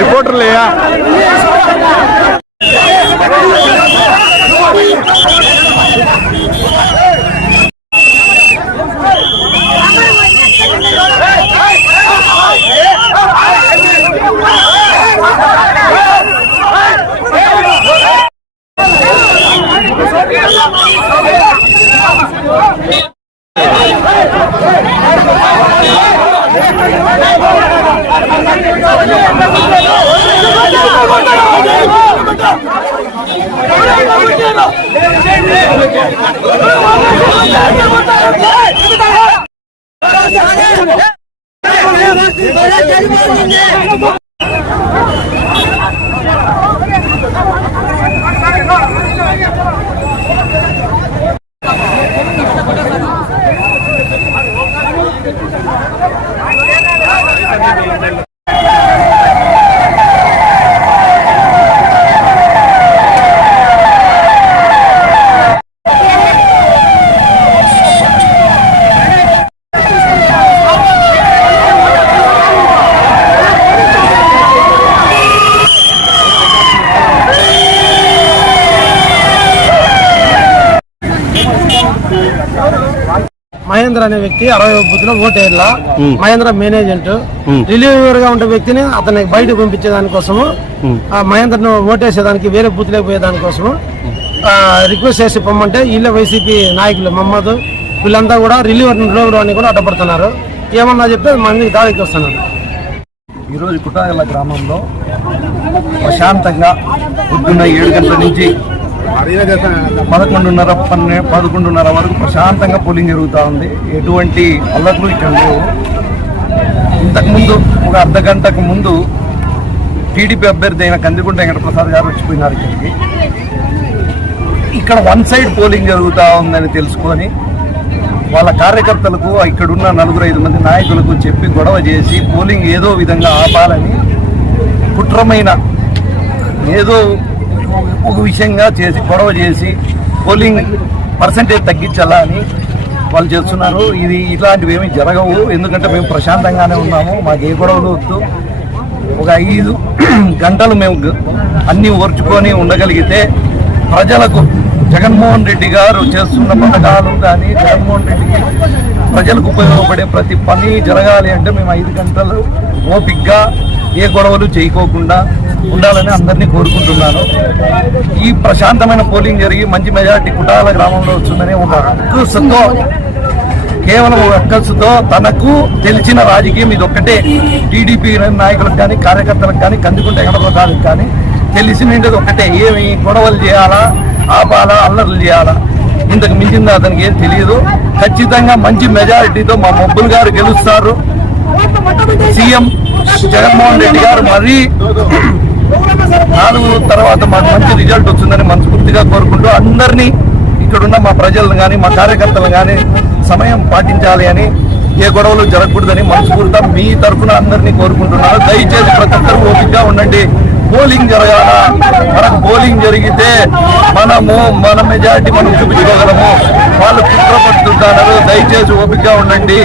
రిపోర్టర్లయ్యా మహేంద్ర అనే వ్యక్తి 60 బూత్లో ఓటేయాల. మహేంద్ర మేనేజెంట్ రిలీవర్ గా ఉండే వ్యక్తిని అతన్ని బయటకు పంపించేదానికోసము మహేంద్రను ఓటేసేదానికి వేరే బూత్లోకి పోయేదానికోసము రిక్వెస్ట్ చేసి పొమ్మంటే వీళ్ళ వైసీపీ నాయకులు మహమ్మద్ వీళ్ళంతా కూడా రిలీవర్ అని కూడా అడ్డపడుతున్నారు. ఏమన్నా చెప్తే మందికి దాడికి వస్తున్నారు. ఈరోజు కుటాగల గ్రామంలో ప్రశాంతంగా పొద్దున్న 7 గంటల నుంచి 11:30 వరకు ప్రశాంతంగా పోలింగ్ జరుగుతూ ఉంది. ఎటువంటి అల్లర్లు ఇక్కడ లేవు. ఇంతకుముందు ఒక అర్ధ గంటకు ముందు టీడీపీ అభ్యర్థి అయిన కందికుంట వెంకటప్రసాద్ గారు వచ్చిపోయినారు ఇక్కడికి. ఇక్కడ వన్ సైడ్ పోలింగ్ జరుగుతూ ఉందని తెలుసుకొని వాళ్ళ కార్యకర్తలకు ఇక్కడున్న 4-5 మంది నాయకులకు చెప్పి గొడవ చేసి పోలింగ్ ఏదో విధంగా ఆపాలని కుట్రమైన ఏదో ఒక విషయంగా చేసి గొడవ చేసి పోలింగ్ పర్సంటేజ్ తగ్గించాలా అని వాళ్ళు చేస్తున్నారు. ఇది ఇట్లాంటివి ఏమీ జరగవు. ఎందుకంటే మేము ప్రశాంతంగానే ఉన్నాము. మాకు ఏ గొడవలు వద్దు. ఒక 5 గంటలు మేము అన్నీ ఓర్చుకొని ఉండగలిగితే ప్రజలకు జగన్మోహన్ రెడ్డి గారు చేస్తున్న పథకాలు కానీ జగన్మోహన్ రెడ్డికి ప్రజలకు ఉపయోగపడే ప్రతి పని జరగాలి అంటే మేము 5 గంటలు ఓపికగా ఏ గొడవలు చేయకోకుండా ఉండాలని అందరినీ కోరుకుంటున్నాను. ఈ ప్రశాంతమైన పోలింగ్ జరిగి మంచి మెజారిటీ కుటాల గ్రామంలో వస్తుందని ఒక అక్కసుతో కేవలం అక్కసుతో తనకు తెలిసిన రాజకీయం ఇది ఒక్కటే. టీడీపీ నాయకులకు కానీ కార్యకర్తలకు కానీ కందికుంట వెంకటప్రసాద్కి కానీ తెలిసినది ఒక్కటే, ఏమి గొడవలు చేయాలా, ఆపాలా, అల్లర్లు చేయాలా. ఇంతకు మించింది అతనికి ఏం తెలియదు. ఖచ్చితంగా మంచి మెజారిటీతో మా మబ్బులు గారు గెలుస్తారు. సీఎం జగన్మోహన్ రెడ్డి గారు మరీ 4 తర్వాత మాకు మంచి రిజల్ట్ వచ్చిందని మనస్ఫూర్తిగా కోరుకుంటూ అందరినీ ఇక్కడున్న మా ప్రజలను కానీ మా కార్యకర్తలను కానీ సమయం పాటించాలి అని, ఏ గొడవలు జరగకూడదని మనస్ఫూర్తిగా మీ తరఫున అందరినీ కోరుకుంటున్నాను. దయచేసి ప్రతి ఒక్కరు ఓపికగా ఉండండి. పోలింగ్ జరగాల. మనకు పోలింగ్ జరిగితే మన మెజారిటీ మనం చూపించుకోగలము. వాళ్ళు కుట్ర పడుతుంటారు. దయచేసి ఓపికగా ఉండండి.